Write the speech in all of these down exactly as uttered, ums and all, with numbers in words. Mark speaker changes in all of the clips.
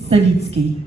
Speaker 1: Савіцький.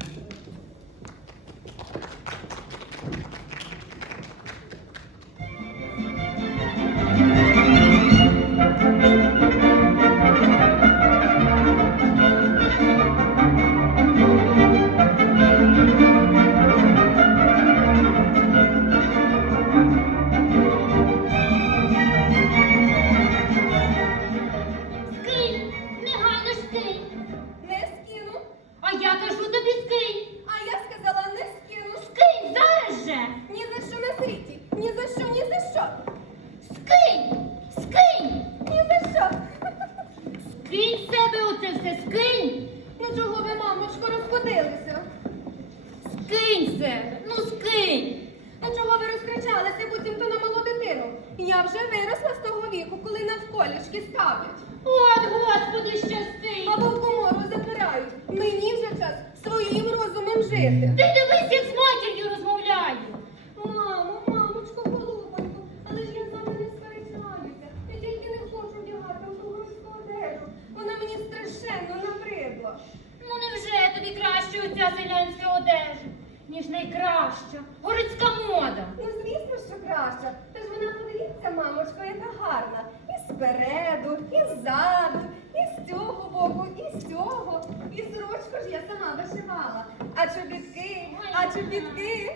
Speaker 2: Я вже виросла з того віку, коли навколішки ставлять.
Speaker 3: От, Господи, щасти!
Speaker 2: Або в комору запирають. Мені вже час своїм розумом жити.
Speaker 3: Ти дивись, як з матір'ю розмовляю.
Speaker 2: Мамо, мамочко, голубонько, але ж я з вами не сперечаюся. Я тільки не хочу вдягати в ту горську одежу. Вона мені страшенно набридла.
Speaker 3: Ну невже тобі краще оця селянська одежа, ніж найкраща городська мода?
Speaker 2: Ну, звісно, що краща. Та ж вона, подивіться, мамочко, яка гарна. І спереду, і ззаду, і з цього боку, і з цього. І сорочку ж я сама вишивала. А чобітки, а чобітки.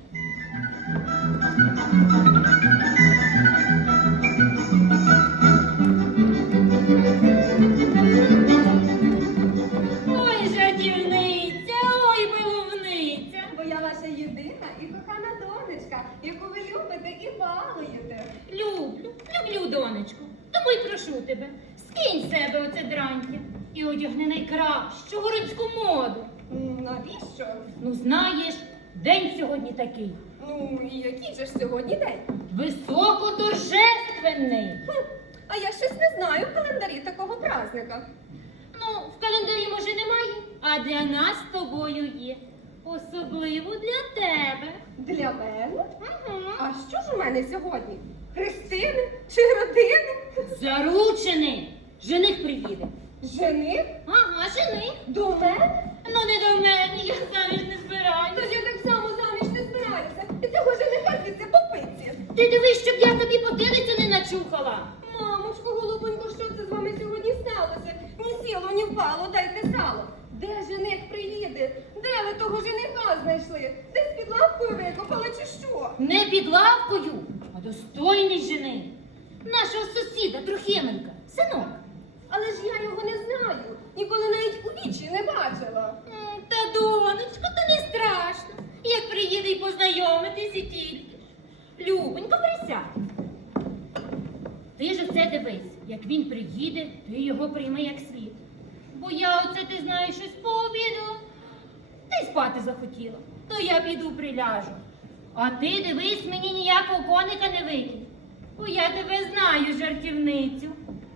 Speaker 3: Ой, жартівниця, ой, баловниця.
Speaker 2: Бо я ваша єдина і кохана донечка, яку ви любите і балуєте.
Speaker 3: Люблю, люблю, донечку. Тому й прошу тебе, скинь з себе оце дрантя і одягни найкращу городську моду.
Speaker 2: М, Навіщо?
Speaker 3: Ну, знаєш, день сьогодні такий.
Speaker 2: Ну, і який же ж сьогодні день?
Speaker 3: Високоторжественний.
Speaker 2: Хм, а я щось не знаю в календарі такого праздника.
Speaker 3: Ну, в календарі, може, немає, а для нас з тобою є. Особливо для тебе.
Speaker 2: Для мене?
Speaker 3: Угу.
Speaker 2: А що ж у мене сьогодні? Хрестини чи родини?
Speaker 3: Заручений. Жених приїде.
Speaker 2: Жених?
Speaker 3: Ага, жених.
Speaker 2: До мене?
Speaker 3: Ну, не до мене, я заміж не
Speaker 2: Тож
Speaker 3: збираюся.
Speaker 2: я так само заміж не збираюся. І цього жениха звідси по пиці.
Speaker 3: Ти дивись, щоб я тобі потилицю не начухала.
Speaker 2: Мамочко, голубонько, що це з вами сьогодні сталося? Ні сіло, ні впало, дайте сало. Де жених приїде? Де ви того жениха знайшли? Десь під лавкою викопали чи що?
Speaker 3: Не під лавкою, а достойний жених. Нашого сусіда Трохименка, синок.
Speaker 2: Але ж я його не знаю. Ніколи навіть у вічі не бачила.
Speaker 3: М, Та, донечко, то не страшно. Як приїде і познайомитись і тільки. Любонько, присядь. Ти ж оце дивись, як він приїде, ти його прийми як слід. Бо я оце, ти знаєш, щось пообідала, та й спати захотіла. То я піду приляжу. А ти дивись, мені ніякого коника не викинь. Бо я тебе знаю, жартівницю.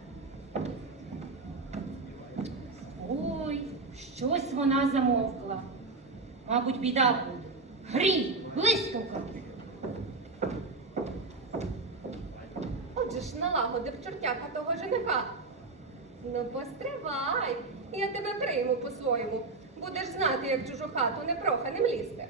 Speaker 3: Ой, щось вона замовкла. Мабуть, біда буде. Грім, блискавка.
Speaker 2: Отже ж налагодив чортяка того жениха. Ну, постривай, я тебе прийму по-своєму. Будеш знати, як чужу хату непроханим лізти.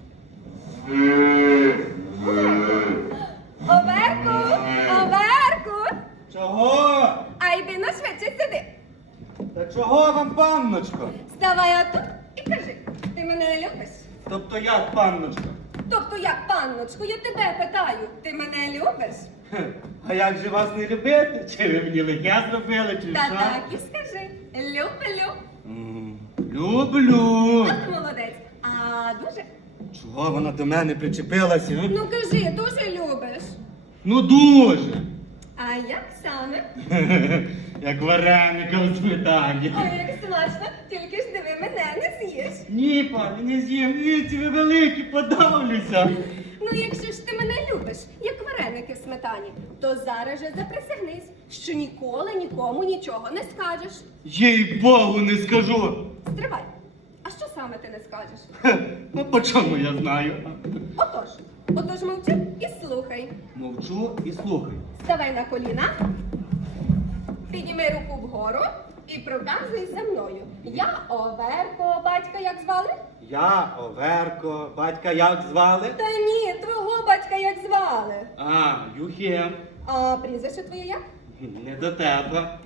Speaker 2: Оверку! Оверку!
Speaker 4: Чого?
Speaker 2: А йди на швидше сиди.
Speaker 4: Та чого вам, панночко?
Speaker 2: Ставай отут і кажи, ти мене не любиш?
Speaker 4: Тобто як, панночко?
Speaker 2: Тобто як, панночку, я тебе питаю, ти мене любиш?
Speaker 4: Хе, а як же вас не любити? Чи ви мені лихе зробили, чи
Speaker 2: Та
Speaker 4: що?
Speaker 2: так і скажи. Люблю.
Speaker 4: М, Люблю.
Speaker 2: От молодець. А дуже?
Speaker 4: Чого вона до мене причепилася? м?
Speaker 2: Ну кажи, дуже любиш.
Speaker 4: Ну дуже.
Speaker 2: А як саме?
Speaker 4: Хе-хе, як вареника в сметані.
Speaker 2: Ой, як смачно, тільки ж диви, мене не з'їш.
Speaker 4: Ні, пані, не з'їм. Віці, ви великі, подавлюся.
Speaker 2: Ну, якщо ж ти мене любиш, як вареники в сметані, то зараз же заприсягнись, що ніколи нікому нічого не скажеш.
Speaker 4: Їй Богу не скажу.
Speaker 2: Стривай. А що саме ти не скажеш?
Speaker 4: Хе, ну по чому я знаю?
Speaker 2: Отож, отож мовчи і слухай.
Speaker 4: Мовчу і слухаю.
Speaker 2: Ставай на коліна, підніми руку вгору і проказуй за мною. Я Оверко, батька як звали?
Speaker 4: Я Оверко, батька як звали?
Speaker 2: Та ні, твого батька як звали.
Speaker 4: А, Юхєм.
Speaker 2: А прізвище твоє як?
Speaker 4: Не до тебе.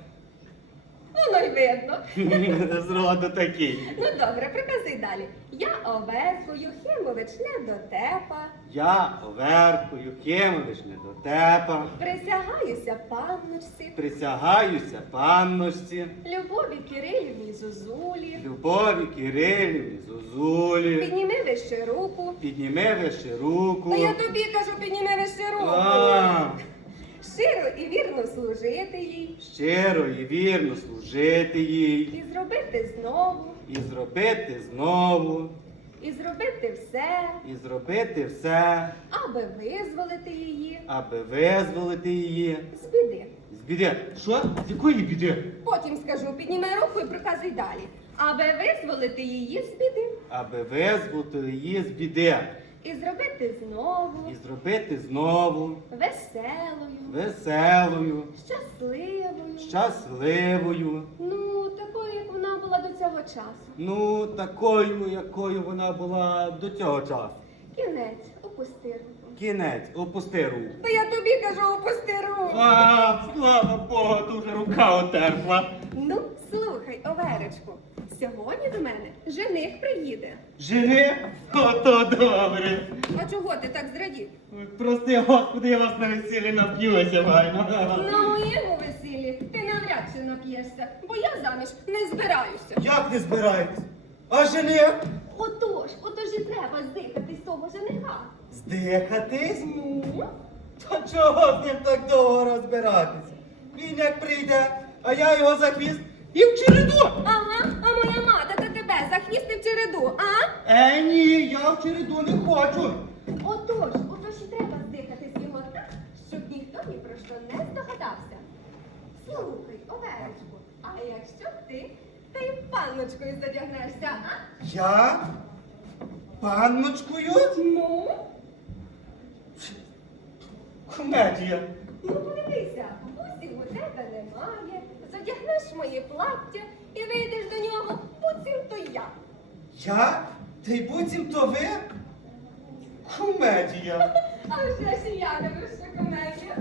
Speaker 2: Воно й видно.
Speaker 4: Зроду такий.
Speaker 2: Ну добре, приказуй далі. Я Оверко, Юхимович не дотепа.
Speaker 4: Я Оверко, Юхємович не до тебе.
Speaker 2: Присягаюся панночці,
Speaker 4: Присягаюся панночці,
Speaker 2: Любові Кирилівні Зозулі.
Speaker 4: Любові Кирилівні Зозулі.
Speaker 2: Підніми вище руку.
Speaker 4: Підніми вище руку.
Speaker 2: Та я тобі кажу, підніми вище руку.
Speaker 4: А,
Speaker 2: Щиро і вірно служити їй.
Speaker 4: щиро і вірно служити їй.
Speaker 2: І зробити знову.
Speaker 4: І зробити знову.
Speaker 2: І зробити все,
Speaker 4: І зробити все,
Speaker 2: аби визволити її
Speaker 4: аби визволити її.
Speaker 2: з біди.
Speaker 4: З біди. Що? З якої біди?
Speaker 2: Потім скажу, підніми руку і приказуй далі. Аби визволити її з біди.
Speaker 4: Аби визволити її з біди.
Speaker 2: І зробити знову
Speaker 4: І зробити знову
Speaker 2: веселою,
Speaker 4: веселою,
Speaker 2: щасливою.
Speaker 4: щасливою.
Speaker 2: Ну, такою, як вона була до цього часу.
Speaker 4: Ну, такою, якою вона була до цього часу.
Speaker 2: Кінець, опусти руку.
Speaker 4: Кінець, опусти руку.
Speaker 2: Та я тобі кажу, опусти руку.
Speaker 4: А, слава Богу, дуже рука отерпла.
Speaker 2: Ну, слухай, Оверечку, сьогодні до мене жених приїде.
Speaker 4: Жени? Ото добре.
Speaker 2: А чого ти так зрадів?
Speaker 4: Ой, прости, Господи, я вас на весіллі нап'юся, вайно.
Speaker 2: На моєму весіллі ти навряд чи нап'єшся, бо я заміж не збираюся.
Speaker 4: Як не збираєтесь? А жених?
Speaker 2: Отож, отож і треба здихатись того жениха.
Speaker 4: Здихатись?
Speaker 2: Ну?
Speaker 4: Та чого з ним так довго розбиратися? Він як прийде, а я його за хвіст і в череду.
Speaker 2: Ага, а моя мати та тебе за хвіст і в череду, а?
Speaker 4: Е, ні, я в череду не хочу.
Speaker 2: Отож, отож і треба здихатись його так, щоб ніхто ні про що не здогадався. Слухай, Оверечку, а якщо ти та й панночкою задягнешся, а?
Speaker 4: Я? Панночкою?
Speaker 2: Ну?
Speaker 4: Комедія.
Speaker 2: Ну подивися, бусів у тебе немає, задягнеш моє плаття і вийдеш до нього, буцім то я.
Speaker 4: Я? Та й буцім то ви? Комедія.
Speaker 2: А вже ж і я люблю, що комедія.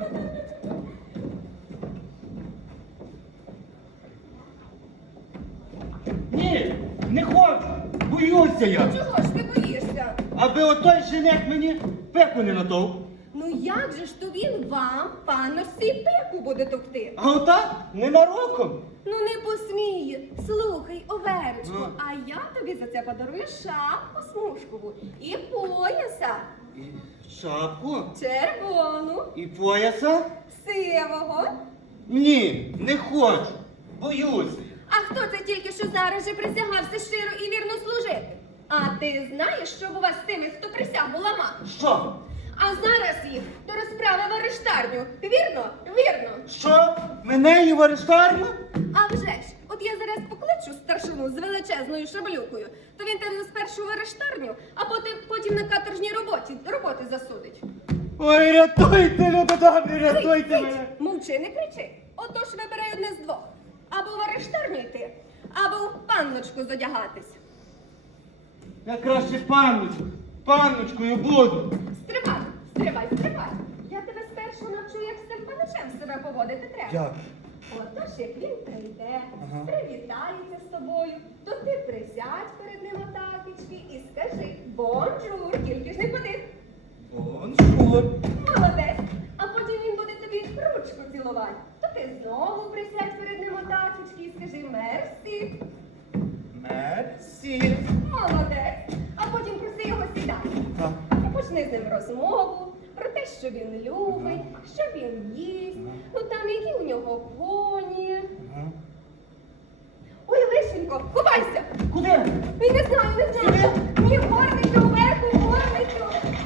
Speaker 4: Ні, не хочу. Боюся я.
Speaker 2: Чого ж ти боїшся?
Speaker 4: Аби отой жених мені пеку не натовп.
Speaker 2: Ну як же ж то він вам, панночці, пику буде товкти?
Speaker 4: А отак? Ненароком.
Speaker 2: Ну не посміє. Слухай, Оверечку,
Speaker 4: Ну.
Speaker 2: а я тобі за це подарую шапку смужкову і пояса
Speaker 4: І шапку?
Speaker 2: червону,
Speaker 4: І пояса?
Speaker 2: сивого.
Speaker 4: Ні, не хочу. Боюся.
Speaker 2: А хто це тільки що зараз же присягався щиро і вірно служити? А ти знаєш, що бува з тими, хто присягу ламав?
Speaker 4: Що?
Speaker 2: А зараз їх до розправи в арештарню. Вірно? Вірно.
Speaker 4: Що? Мене і в арештарну?
Speaker 2: А вже ж, от я зараз покличу старшину з величезною шаблюкою, то він тебе спершу в арештарню, а потім, потім на каторжній роботі, роботи засудить.
Speaker 4: Ой, рятуйте, люди добрі,
Speaker 2: Цить,
Speaker 4: рятуйте
Speaker 2: цить,
Speaker 4: мене.
Speaker 2: мовчи, не кричи. Отож вибирай одне з двох. Або в арештарню йти, або в панночку задягатись.
Speaker 4: Я краще панночку, панночкою буду.
Speaker 2: Стривай, стривай, стривай. Я тебе спершу навчу, як з цим паничем себе поводити треба.
Speaker 4: Як?
Speaker 2: Отож, як він прийде,
Speaker 4: Ага.
Speaker 2: привітається з тобою, то ти присядь перед ним отакічки і скажи бонжур, тільки ж не ходи.
Speaker 4: Бонжур.
Speaker 2: Молодець. А потім він буде тобі ручку цілувати. То ти знову присядь перед ним отакічки і скажи мерсі.
Speaker 4: Мерсі.
Speaker 2: Молодець. А потім проси його сідати.
Speaker 4: Так.
Speaker 2: І почни з ним розмову про те, що він любить, що він їсть, ну там які у нього коні.
Speaker 4: Ага.
Speaker 2: Ой, Лишенько, ховайся!
Speaker 4: Куди?
Speaker 2: Ой, не знаю, не знаю. Ні, в горницю, вверху, в горницю.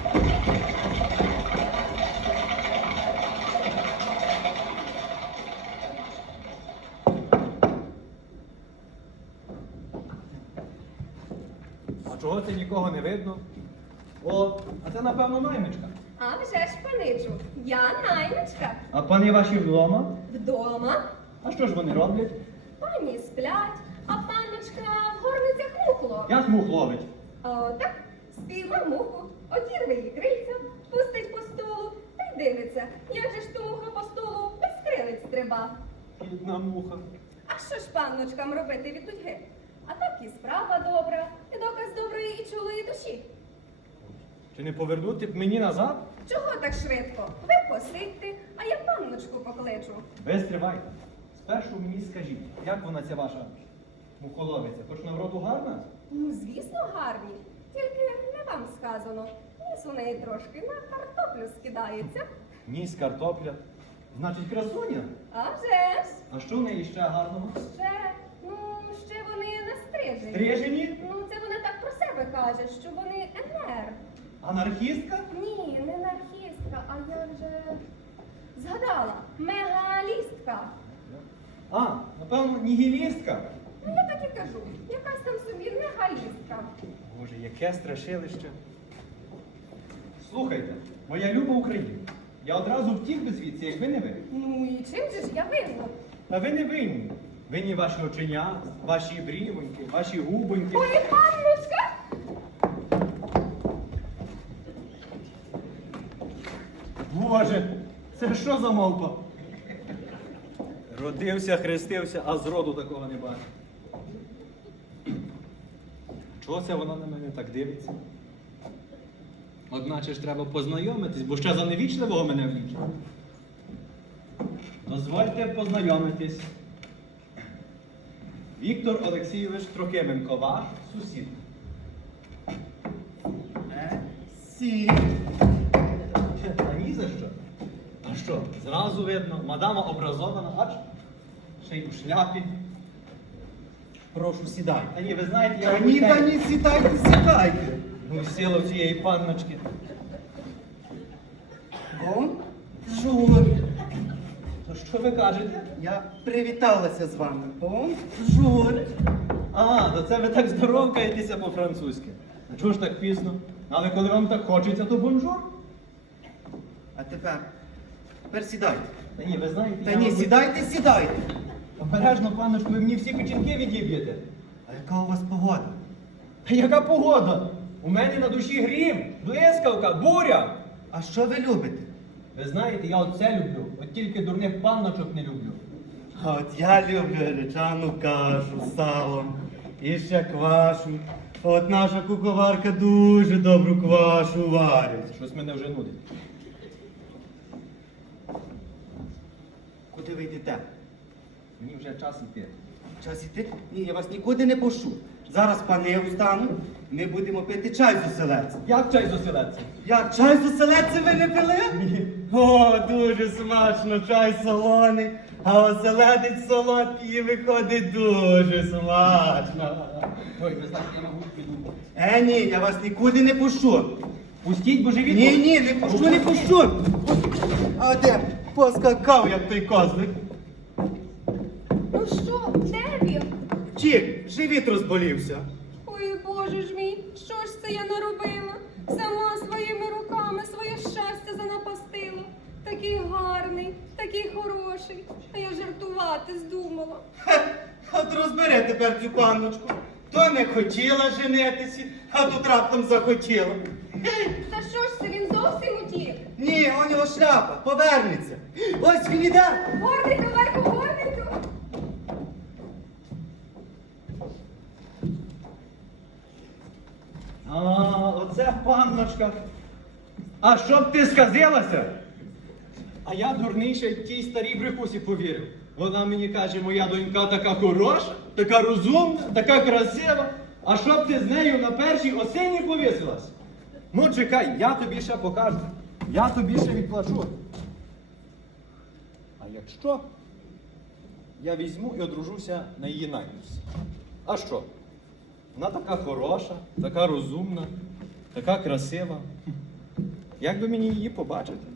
Speaker 1: А чого це нікого не видно? О, а це напевно наймичка.
Speaker 2: А вже ж, паничу, я наймичка.
Speaker 1: А пани ваші вдома?
Speaker 2: Вдома.
Speaker 1: А що ж вони роблять?
Speaker 2: сплять, а панночка в горницях мухло.
Speaker 1: Як мух ловить?
Speaker 2: А отак спійма муху, одірве її крильця, пустить по столу та й дивиться, як же ж то муха по столу без крилиць стриба.
Speaker 1: Бідна муха.
Speaker 2: А що ж панночкам робити від нудьги? А так і справа добра, і доказ доброї і чулої душі.
Speaker 1: Чи не повернути б мені назад?
Speaker 2: Чого так швидко? Ви посидьте, а я панночку покличу.
Speaker 1: Ви стривайте. Спершу мені скажіть, як вона ця ваша мухоловиця? Хоч на вроду гарна?
Speaker 2: Ну, звісно, гарні. Тільки не вам сказано. Ніс у неї трошки на картоплю скидається.
Speaker 1: Ніс, картопля. Значить, красуня.
Speaker 2: А вже ж!
Speaker 1: А що в неї ще гарного?
Speaker 2: Ще, ну, ще вони не стрижені.
Speaker 1: Стрижені?
Speaker 2: Ну, це вона так про себе каже, що вони енер.
Speaker 1: Анархістка?
Speaker 2: Ні, не анархістка, а я вже згадала. Мегалістка.
Speaker 1: А, напевно, нігілістка.
Speaker 2: Ну, я так і кажу. Якась там собі мегалістка.
Speaker 1: Боже, яке страшилище. Слухайте, моя люба Україна, я одразу втік би звідси, якби не ви.
Speaker 2: Ну і чим же ж я винна?
Speaker 1: Та ви не винні. Винні ваші оченята, ваші брівоньки, ваші губоньки.
Speaker 2: Ой, панночка!
Speaker 1: Боже, це що за мавпа? Родився, хрестився, а зроду такого не бачив. Чого це вона на мене так дивиться? Одначе ж треба познайомитись, бо ще за невічливого мене влічить. Дозвольте познайомитись. Віктор Олексійович Трохименко, ваш сусід.
Speaker 4: Е, сі.
Speaker 1: Та ні за що. А що, зразу видно, мадама образована, аж ще й у шляпі.
Speaker 4: Прошу, сідайте.
Speaker 1: Та ні, ви знаєте, я...
Speaker 4: Та ні, та ні, сідайте, сідайте.
Speaker 1: Ну, сіло в цієї панночки.
Speaker 4: Бонжур.
Speaker 1: То що ви кажете?
Speaker 4: Я привіталася з вами. Бонжур.
Speaker 1: А, то це ви так здоровкаєтеся по-французьки. А чого ж так пізно? Але коли вам так хочеться, то бонжур.
Speaker 4: А тепер, тепер сідайте.
Speaker 1: Та ні, ви знаєте,
Speaker 4: Та
Speaker 1: я...
Speaker 4: ні,
Speaker 1: мабуть,
Speaker 4: сідайте, сідайте.
Speaker 1: Обережно, панночко, ви мені всі печінки відіб'єте.
Speaker 4: А яка у вас погода?
Speaker 1: Та яка погода? У мене на душі грім, блискавка, буря.
Speaker 4: А що ви любите?
Speaker 1: Ви знаєте, я оце люблю, от тільки дурних панночок не люблю.
Speaker 4: А от я люблю гречану кашу з салом і ще квашу. От наша куховарка дуже добру квашу варить.
Speaker 1: Щось мене вже нудить.
Speaker 4: Куди ви йдете?
Speaker 1: Мені вже час іти.
Speaker 4: Час іти? Ні, я вас нікуди не пошу. Зараз пани встануть, ми будемо пити чай з оселедцем.
Speaker 1: Як чай з оселедцем?
Speaker 4: Як, чай з оселедцем ви не пили?
Speaker 1: Ні.
Speaker 4: О, дуже смачно, чай солоний, а оселедець солодкий і виходить дуже смачно.
Speaker 1: Ой, ви знаєте, я можу піду.
Speaker 4: Е, ні, я вас нікуди не пущу.
Speaker 1: Пустіть божевітку.
Speaker 4: Ні, ні, не пущу, не пущу. А де? Поскакав, як той козлик.
Speaker 2: Ну що, де він?
Speaker 4: Чік, живіт розболівся.
Speaker 2: Ой, Боже ж мій, що ж це я наробила? Сама своїми руками своє щастя занапастила. Такий гарний, такий хороший, а я жартувати здумала.
Speaker 4: Хе, от розбери тепер цю панночку. То не хотіла женитися, а тут раптом захотіла. Хе,
Speaker 2: Та що ж це, він зовсім утік?
Speaker 4: ні, у нього шляпа, повернеться. Ось він іде.
Speaker 2: Горденько, Лайко, горденько!
Speaker 1: А, оце панночка. А щоб ти сказилася? А я дурніше тій старій брехусі повірив. Вона мені каже, моя донька така хороша, така розумна, така красива. А щоб ти з нею на першій осені повісилась? Ну чекай, я тобі ще покажу. Я тобі ще відплачу. А якщо я візьму і одружуся на її наймісці? А що? Вона така хороша, така розумна, така красива. Як би мені її побачити?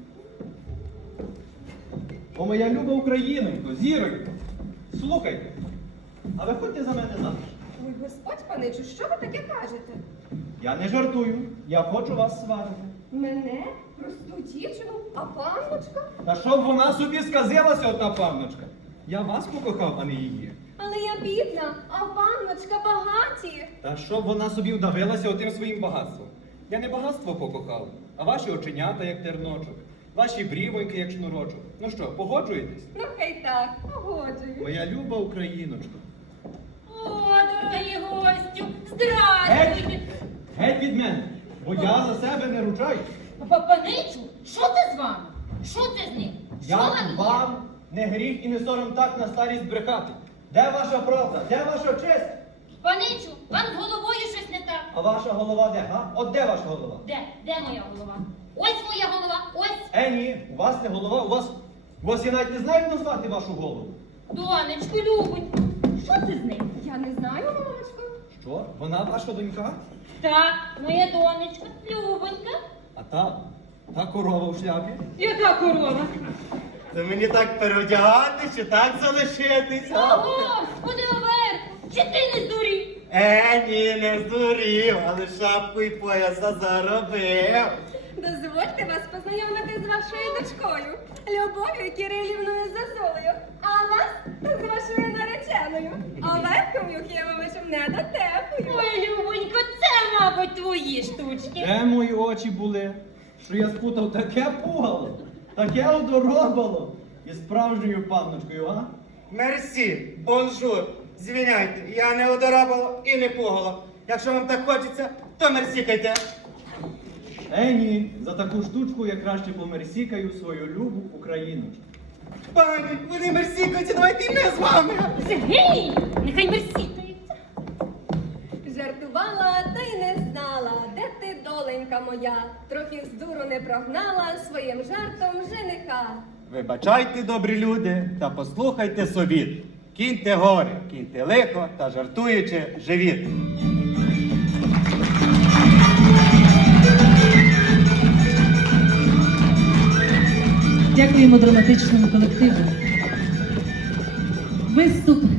Speaker 1: О, моя люба Українонько, зіронько, слухайте, а ви ходьте за мене заміж.
Speaker 2: Ой, Господь паничу, що ви таке кажете?
Speaker 1: Я не жартую, я хочу вас сварити.
Speaker 2: Мене? Просту дівчину? А панночка?
Speaker 1: Та щоб вона собі сказилася, ота панночка. Я вас покохав, а не її.
Speaker 2: Але я бідна, а панночка багаті.
Speaker 1: Та щоб вона собі вдавилася отим своїм багатством. Я не багатство покохав, а ваші оченята, як терночок, ваші брівоньки, як шнурочок. Ну що, погоджуєтесь?
Speaker 2: Ну хай так, погоджую.
Speaker 1: Моя люба україночка.
Speaker 3: О, дорогі гостю,
Speaker 1: Геть!
Speaker 3: здрастуйте.
Speaker 1: Геть від мене, бо я за себе не ручаюсь.
Speaker 3: Папаничу, що це з вами? Що це з ним? Що
Speaker 1: Як
Speaker 3: вам є?
Speaker 1: вам не гріх і не сором так на старість брехати? Де ваша правда? Де ваша честь?
Speaker 3: Паничу, вам з головою щось не так.
Speaker 1: А ваша голова де, га? От де ваша голова?
Speaker 3: Де? Де моя голова? Ось моя голова, ось.
Speaker 1: Е, ні, у вас не голова, у вас... У вас я навіть не знаю, як назвати вашу голову.
Speaker 3: Донечку, любоньку, що це з ним?
Speaker 2: Я не знаю, мамочко.
Speaker 1: Що? Вона ваша донька?
Speaker 3: Так, моя донечка, любонька.
Speaker 1: А та, та корова в шляпі?
Speaker 3: Яка корова?
Speaker 4: То мені так переодягати, чи так залишитись?
Speaker 3: О, Господи, Оверку, чи ти не здурів?
Speaker 4: Е, ні, не здурів, але шапку і пояса заробив.
Speaker 2: Дозвольте вас познайомити з вашою дочкою, Любов'ю Кирилівною Зозулею, а вас з вашою нареченою, Олеком Юхєвовичем Недотепою.
Speaker 3: Ой, любонько, це, мабуть, твої штучки.
Speaker 1: Де мої очі були? Що я спутав таке пугало, таке одоробало із справжньою панночкою, а?
Speaker 4: Мерсі, бонжур, звіняйте, я не одорабало і не пугало. Якщо вам так хочеться, то мерсікайте.
Speaker 1: Е, ні, за таку штучку я краще померсікаю свою любу україночку.
Speaker 4: Пані, ви не мерсікайте, давайте і ми з вами.
Speaker 3: Гей, нехай мерсікається.
Speaker 2: Жартувала, та й не знала, де ти, доленька моя, трохи з дуру не прогнала своїм жартом жениха.
Speaker 4: Вибачайте, добрі люди, та послухайте совіт. Кіньте горе, кіньте лихо та жартуючи живіт.
Speaker 5: Дякуємо драматичному колективу. Виступ